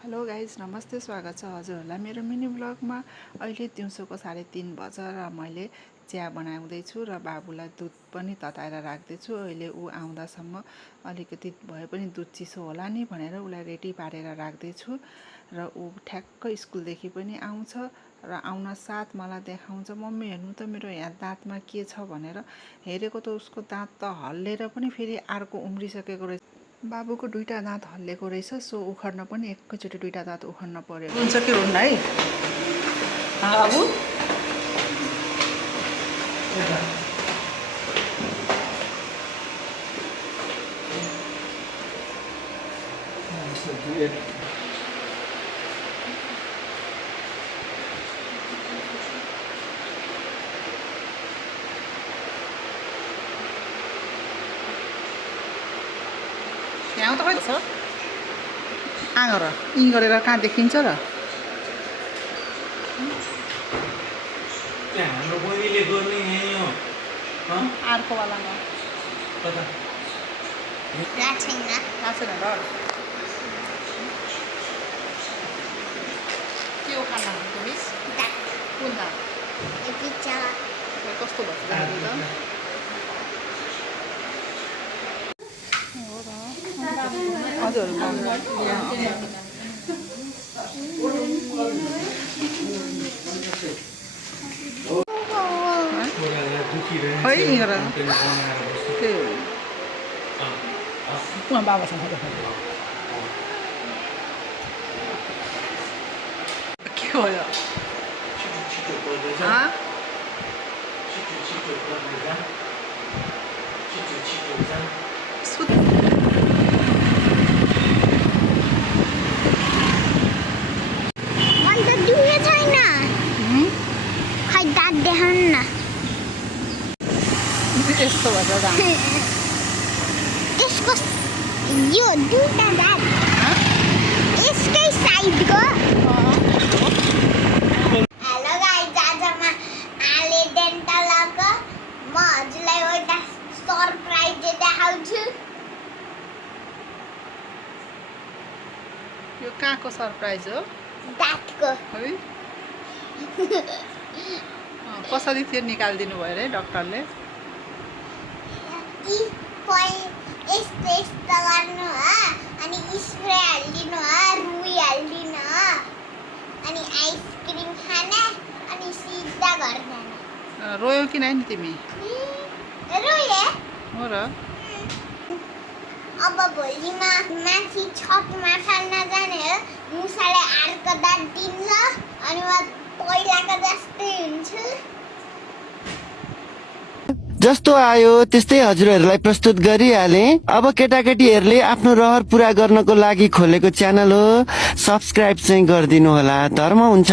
Hello guys नमस्ते, स्वागत छ हजुरहरूलाई मेरो मिनी ब्लगमा। अहिले दिउँसोको 3:30 बज र मैले चिया बनाउँदैछु र बाबुलाई दुध पनि तताएर राख्दैछु। अहिले ऊ आउँदासम्म अलिकति भए पनि दुध चिसो होला नि भनेर उसलाई रेडी पारेर राख्दैछु र ऊ ठ्याक्क स्कुलदेखि पनि आउँछ र आउन साथ मलाई देखाउँछ, मम्मी हेर्नु त मेरो यहाँ दाँतमा के छ भनेर। हेरेको त उसको दाँत त हल्लेर पनि फेरि अर्को उम्रिसकेको रहेछ। बाबुको दुईटा दाँत हल्लेको रहेछ, सो उखाड्न पनि एकैचोटि दुईटा दाँत उखाड्न पर्यो। हुन्छ कि हुन्न है बाबु? यहाँ त कहिले छ आँगर यी गरेर कहाँ देखिन्छ र? हाम्रो बहिनीले गर्ने यही हो अर्को वालामा कता छैन र के हो खाना मिस? कुन दाँत? कस्तो भएको हजुर खै यहीँबाट के उहाँ बाबासँग के भयो? यस्तो भन्छ यसको यो दुईटा दाँत यसकै साइडको। हेलो गाइस, आज म आले डेन्टलको म हजुरलाई एउटा सरप्राइज देखाउँछु। यो कहाँको सरप्राइज हो? दाँतको है कसरी थियो निकालिदिनु भयो अरे डक्टरले? यस्तो यस्तो गर्नु हो, अनि स्प्रे हालिदिनु हो, रुई हालिदिनु हो, अनि आइसक्रिम खाने, अनि सिधा घर जाने। रोयो कि नै तिमी? रोए हो र? अब भोलिमा माथि छतमा खेल्न जाने हो, मुसाले अर्को दाँत दिन्छ अनि म पहिलाको जस्तै हुन्छु। जस्तो आयो त्यस्तै हजुरहरूलाई प्रस्तुत गरिहाले। अब केटाकेटीहरूले आफ्नो रहर पूरा गर्नको लागि खोलेको च्यानल हो, सब्स्क्राइब चाहिँ गरिदिनु होला, धर्म हुन्छ।